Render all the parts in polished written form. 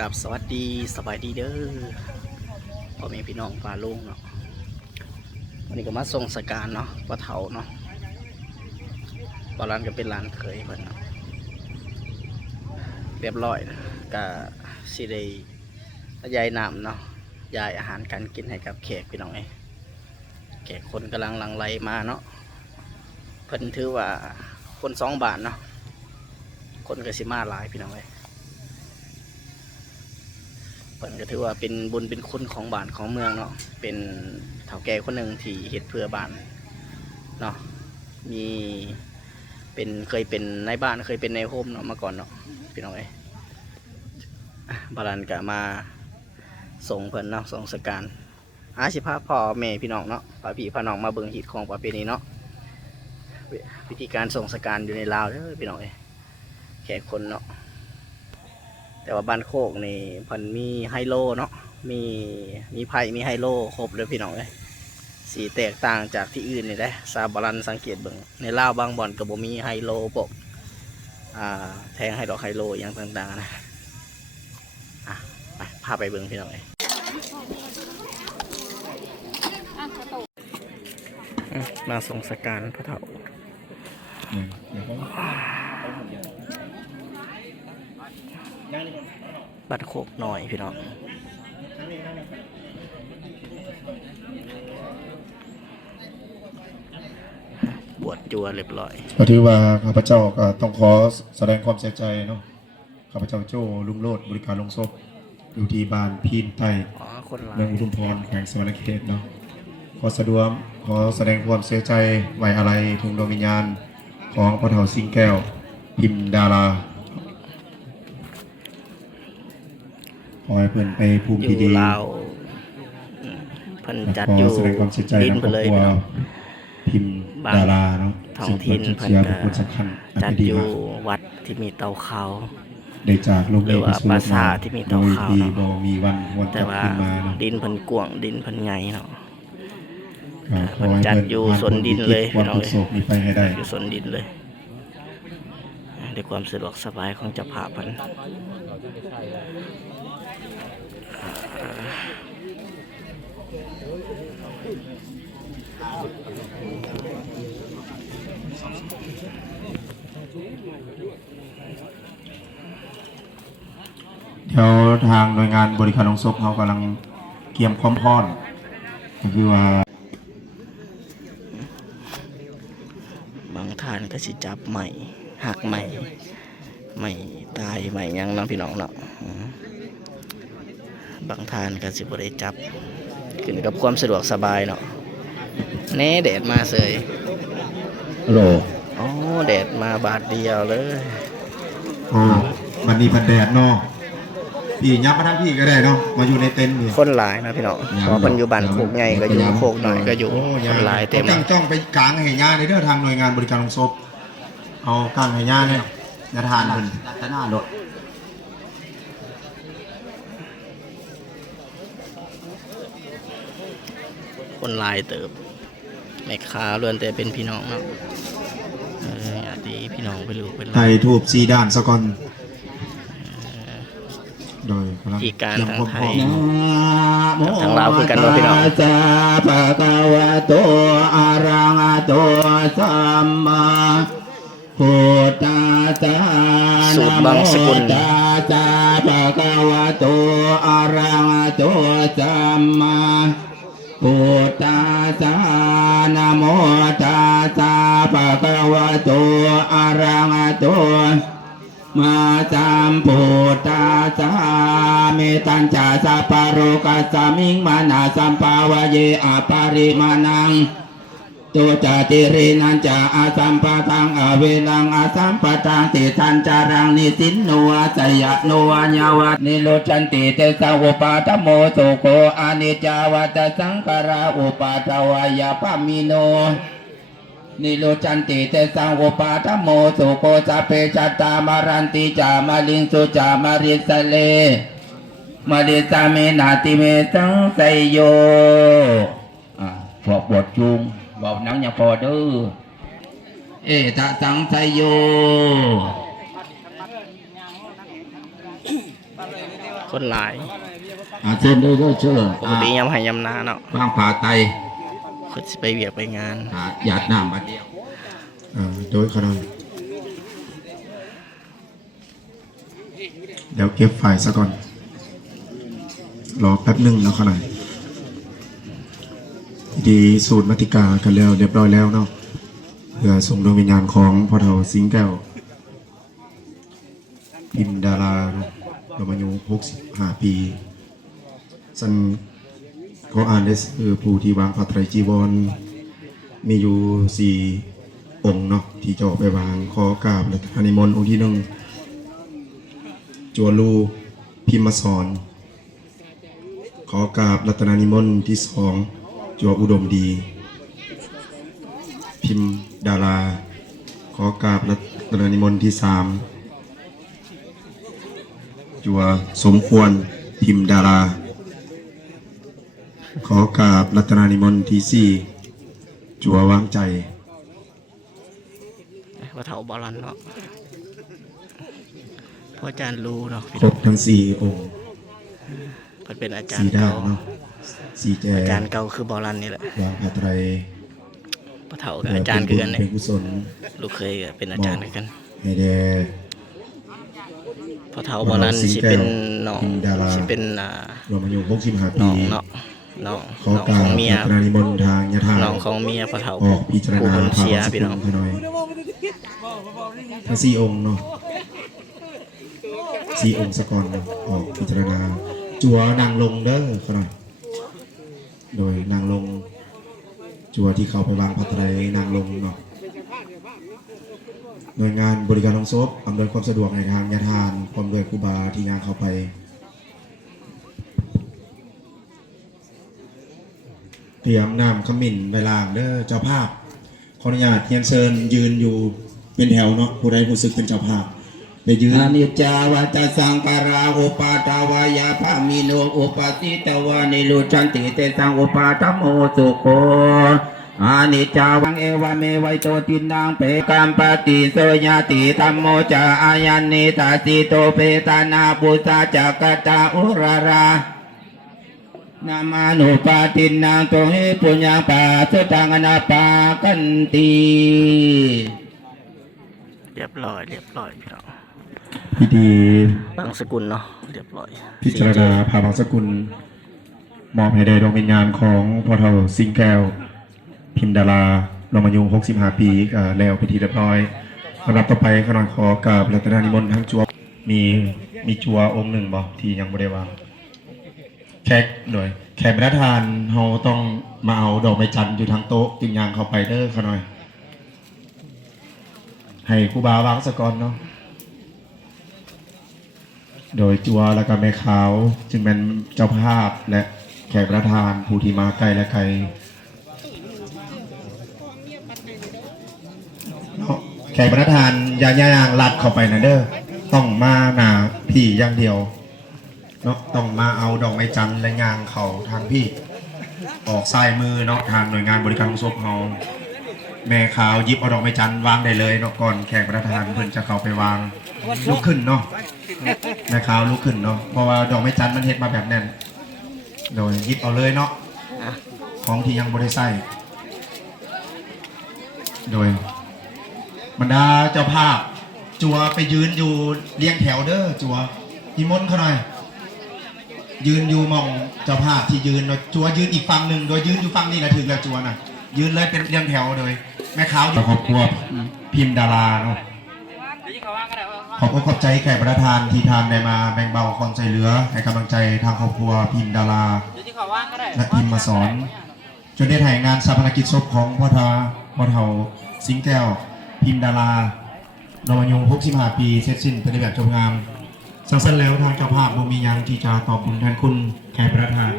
กับสวัสดีสบายดีเด้อพ่อแม่พี่น้องป้าลุงเนาะวันนี้ก็มาส่งสการเนาะป้าเถาเนาะป้าร้านก็เป็นร้านเคยเพิ่นเนาะเรียบร้อยนะก็สิได้ยายน้ำเนาะยายอาหารการกินให้กับแขกพี่น้องแขกคนกำลังหลั่งไหลมาเนาะเพิ่นถือว่าคน2 บาทเนาะคนก็สิมาหลายพี่น้องเพิ่นก็ถือว่าเป็นบุญเป็นคุณของบ้านของเมืองเนาะเป็นเฒ่าแก่คนหนึ่งที่เฮ็ดเพื่อบ้านเนาะมีเคยเป็นในบ้านเคยเป็นในโฮมเนาะมาก่อนเนาะพี่น้องบาลันก็มาส่งเพิ่นเนาะส่งสการสิพาพ่อแม่พี่น้องเนาะพาพี่พาน้องมาเบิ่งหิตของประเพณีเนาะวิธีการส่งสการอยู่ในลาวเด้อพี่น้องแขกคนเนาะแต่ว่าบ้านโคกนี่เพิ่นมีไฮโลเนาะมีไพ่มีไฮโลครบเลยพี่น้องสีแตกต่างจากที่อื่นนี่ได้ซาบารันสังเกตเบิ่งในลาวบางบ่อนก็บ่มีไฮโลพวกแทงไฮดอกไฮโลอย่างต่างๆนะไปพาไปเบิ่งพี่น้องมาส่งสการพระเฒ่าบ้านโคกหน่อยพี่น้องบวชจัวเรียบร้อยก็ถือว่าข้าพเจ้าก็ต้องขอแสดงความเสียใจเนาะข้าพเจ้าโจ้ลุงโลดบริการลงศพอยู่ที่บ้านพีนไทยเมืองอุทุมพรแขวงสวรรณเขตเนาะขอแสดงความเสียใจไว้อาลัยถึงดวงวิญญาณของพ่อเฒ่าสิงแก้วพิมพ์ดาราขอให้เพื่อนไปภูมิดีลาวเพิ่นจัดอยู่ดินไปเลยพิมพ์ดาราเนาะท้องถิ่นเพิ่นก็จัดอยู่วัดที่มีเตาขาวได้จากโลกหรือว่าปราสาทที่มีเตาขาวมีวันแต่ว่าดินเพิ่นกว้างดินเพิ่นใหญ่เนาะเพิ่นจัดอยู่สวนดินเลยพี่น้องอยู่สวนดินเลยด้วยความสะดวกสบายของเจ้าภาพเพิ่นเดี๋ยวทางหน่วยงานบริการลงศพเขากำลังเตรียมความพร้อมก็คือว่าบางท่านก็สิจับใหม่หักใหม่ตายใหม่ยังน้องพี่น้องเนาะบางท่านก็สิบ่ได้จับขึ้นกับความสะดวกสบายเนาะแน่แดดมาเสยโลแดดมาบาทเดียวเลยมันนี่พันแดดเนาะพี่ยับมาทั้งพี่ก็ได้เนาะมาอยู่ในเต็นท์นี่คนหลายนะพี่น้องเพราะปัจจุบันโคกใหญ่ก็อยู่โคกหน่อยก็อยู่คนหลายเต็มจ้องไปกลางให้ญาในเรื่องทางหน่วยงานบริการลงศพเอากลางให้ญาเนี่ยจะทานเพิ่นจะหน้ารถคนหลายเติบแม่ค้าล้วนแต่เป็นพี่น้องเนาะดีพี่น้องไปรู้เป็นไทยทูบสีด้านสกอนโดยที่การทางไทยทางลาวคือกันว่าพี่น้องจะภะคะวะโตอะระหะโตสัมมาพุทธัสสะสูตรบางสกุลจะภะคะวะโตอะระหะโตสัมมาพุทธัสสะนะโมตัสสะภะคะวะโตอะระหะโตมาสัมพุทธัสสะเมตัญจาสัพพะโรกัสสมิงมานาสัมภาวะเยอปาริมานังตุจติรินันจาอาสัมปะทังอเวลังอาสัมปะทังติทันจารังนิสินโนอาสยะโนอัญญาวัตนิโรชันติเตสะอุปาทโมโสโกอานิจจาวัตสังขาราอุปาทวายาปามิโนนิโรจันติเตสังอุปาทโมสุโกสัพเพชัตตามารันติจามาลิงสุจามาริสเลมาริสาเมนาติเมสังไสโยพวกบทจุงบอกนังอย่าพอเด้อเอตสังไสโย คนหลาย เชิญด้วยเชิญ ปกติยำให้ยำนาเนาะ ฟังผ่าไต คือสิไปเวียกไปงาน หยาดน้ำบัดเดียวโดยเขาหน่อยเดี๋ยวเก็บไฟล์ซะก่อนรอแป๊บหนึ่งแล้วเขาหน่อยดีสูตรมัติกากันแล้วเรียบร้อยแล้วเนาะเพื่อส่งดวงวิญญาณของพ่อเฒ่าสิงแก้วพิมพ์ดาราเรามาอยู่65 ปีสันเขาอ่านได้ผู้ที่วางผ้าไตรจีวรมีอยู่4 องค์เนาะที่จะออกไปวางขอกราบและอนิมนต์องค์ที่ 1จัวลูพิมพ์มาสอนขอกราบรัตนานิมนต์ที่ 2จัวอุดมดีพิมพ์ดาราขอกราบรัตนานิมนต์ที่ 3จัวสมควรพิมพ์ดาราขอกราบรัตนานิมนต์ที่ 4จัววางใจ ว่าเถาบอลันเนาะพ่ออาจารย์รู้เนาะ ครบทั้ง4 องค์ เพิ่นเป็นอาจารย์ ด้า เก่าน เนาะ4 แจ อาจารย์เก่าคือบอลันนี่แหละ วางผ้าไตร พ่อเถากับอาจารย์คือกันเนี่ย เป็นกุศล ลูกเคยก็เป็นอาจารย์คือกัน ให้แด่ พ่อเถาบอลันสิเป็นน้อง พิมพ์ดารา สิเป็น รวมอายุ65 น้ ปี องเนาะน้อง ขอ น้อง กรา ข บ องเมีย รัตนานิมนต์ทางยะทา น้องของเมียพ่อเถา ออกพิจาร ผู้ ณา คน ภา เชียว ะ พี่น้อง ให้หน่อยทั้ง4 องค์เนาะ4 องค์สกอนเนาะออกพิจารณาจัวนางลงเด้อเขาหน่อยโดยนางลงจัวที่เขาไปวางผ้าไตรนางลงเนาะหน่วยงานบริการลงศพอำนวยความสะดวกในทางยาทานพร้อมด้วยครูบาที่งานเข้าไปเตรียมน้ำขมิ้นไวลางเด้อเจ้าภาพขออนุญาตเทียนเชิญยืนอยู่เป็นแถวเนาะผู้ใดผู้สึกเป็นเจ้าภาพไปยืนอนิจจาวัตสังขาราอุปาทวายาภามิโนอุปาติตวานิโรจันติเตสังอุปาทัมโมสุโขอานิจจาวังเอวเมวัยโตตินังเปกัมปติโสยติธัมโมจาอายันนิตาสิโตเปตานาปุตตาจักตาอุรารานามานุปาตินังโตหิปุญญาปาสุตังอนาปากันติ เรียบร้อยพี่น้อง พิธี บางสกุลเนาะเรียบร้อย พิจารณาพาบางสกุลมอบให้แด่ดวงวิญญาณของพ่อเฒ่าสิงแก้วพิมพ์ดาราลงมายุ65 ปีแล้วพิธีเรียบร้อยสำหรับต่อไปขนอยขอกราบรัตนานิมนต์ทั้งจัวมีจัวองค์หนึ่งบ่ที่ยังไม่ได้วางแขกโดยแขกบรรดาทานเราต้องมาเอาดอกไม้จันทร์อยู่ทางโต๊ะจึงยางเข้าไปเด้อขนอย ให้ครูบาวางสกอนเนาะโดยจัวและก็แม่ขาวจึงเป็นเจ้าภาพและแขกประธานผู้ที่มาไกลและไกลเนาะแขกประธานอย่าย่างลัดเข้าไปนะเด้อต้องมาหนาพี่อย่างเดียวเนาะต้องมาเอาดอกไม้จันทร์และยางเขาทางพี่ออกซ้ายมือเนาะทางหน่วยงานบริการศพเราแม่ขาวยิบเอาดอกไม้จันทร์วางได้เลยเนาะก่อนแขกประธานเพิ่นจะเข้าไปวางลุกขึ้นเนาะแม่ขาวลุกขึ้นเนาะเพราะว่าดอกไม้จันทร์มันเฮ็ดมาแบบนั้นโดยยิบเอาเลยเนาะของที่ยังบ่ได้ใส่โดยบรรดาเจ้าภาพจัวไปยืนอยู่เรียงแถวเด้อจัวนิมนต์เขาหน่อยยืนอยู่มองเจ้าภาพที่ยืนเนาะจัวยืนอีกฝั่งหนึ่งโดยยืนอยู่ฝั่งนี้แหละถึงแล้วจัวน่ะยืนเลยเป็นเรียงแถวเลยแม่ขาวอยู่ครอบครัวพิมพ์ดาราเนาะขอบใจแขกประธานที่ทานได้มาแบ่งเบาความใจเหลือให้กำลังใจทางครอบครัวพิมพ์ดาราและพิมพ์มาสอนจนได้ถ่ายงานชาปนกิจศพของพ่อเฒ่าสิงแก้วพิมพ์ดาราเราอายุ65 ปีเสร็จสิ้นเป็นแบบจบงามสั้นแล้วทางเจ้าภาพบ่มียังที่จะตอบบุญแทนคุณแขกประธาน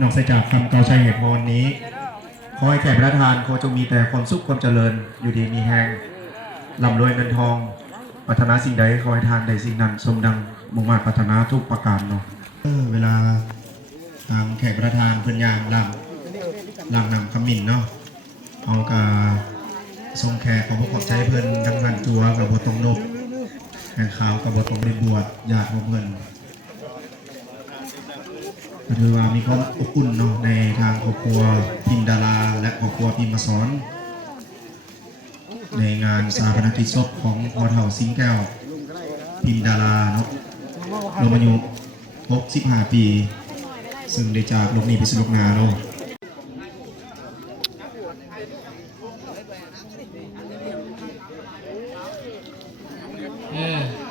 นอกจากคำเกาชัยเหตุผลนี้ขอให้แขกประธานขอจงมีแต่ความสุขความเจริญอยู่ดีมีแห้งร่ำรวยเงินทองปรารถนาสิ่งใดขอให้ทานได้สิ่งนั้นสมดังมุ่งมั่นปรารถนาทุกประการเนาะเวลาทางแขกประธานเพิ่นยางล่างนำขมิ้นเนาะเอากาทรงแขกของพวกขอบใจเพิ่นทั้งนั้นจัวกับบทตรงนกแห่งขาวกับบทตรงในบวชญาติของเพิ่น ก็ถือว่ามีความอบอุ่นเนาะในทางครอบครัวพิมพ์ดาราและครอบครัวพิมพ์มาสอนในงานสถาปนกิจศพของพ่อเฒ่าสิงแก้วพิมพ์ดาราเนาะรวมอายุ65 ปี ซึ่งได้จากโลกนี้ไปสู่โลกหน้าเนาะ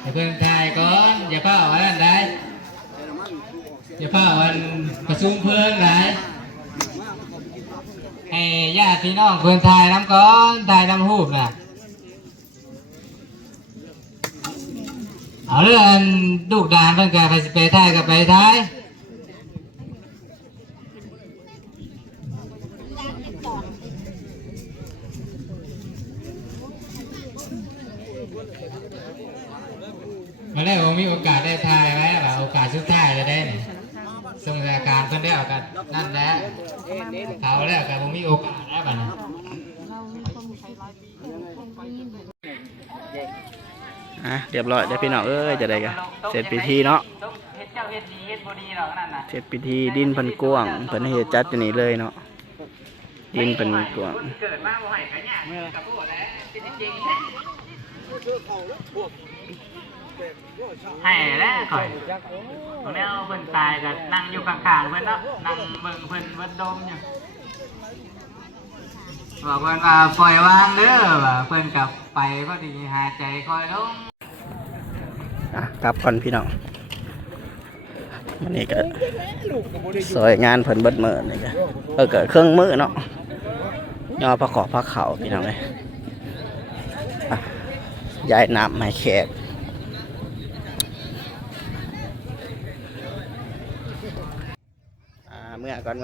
ให้เพิ่นถ่ายก่อนอย่าเฝ้าอันนั้นได้อย่าเฝ้าอันประชุมเพิ่นหลายให้ญาติพี่น้องเพิ่นถ่ายน้ำก่อนถ่ายน้ำหูบน่ะเอาเรื่องลูกดานเพิ่นก็ไปถ่ายก็ไปถ่ายมาแล้วผมมีโอกาสได้ถ่ายไว้แบบโอกาสสุดท้ายจะได้เนี่ยส่งรายการเพิ่นได้เอากันนั่นแหละเอาแล้วกันผมมีโอกาสได้บ้านี้ เรียบร้อยได้พี่น้องเอ้ยจะได้กันเสร็จพิธีเนาะเสร็จพิธีดินเพิ่นกว้างเพิ่นเฮ็ดจัดอยู่นี่เลยเนาะดินเพิ่นกว้าง เกิดมาบ่ให้กันเนี่ยกับพวกแล้วจริงให้แล้วก่อยตรงนี้เพิ่นตายก็นั่งอยู่ข้างๆเพิ่นเนาะนั่งเบิ่งเพิ่นเบิ่งดมอยู่บอกเพิ่นว่าปล่อยวางเด้อว่าเพิ่นกลับไปพอดีหายใจค่อยลง กลับก่อนพี่น้องวันนี้ก็สวยงานเพิ่นเบิดมื้อนี่ก็เกิดเครื่องมือเนาะย่อพระขอบพระเข่าพี่น้องเลยย้ายน้ำให้แขกเมื่อก่อน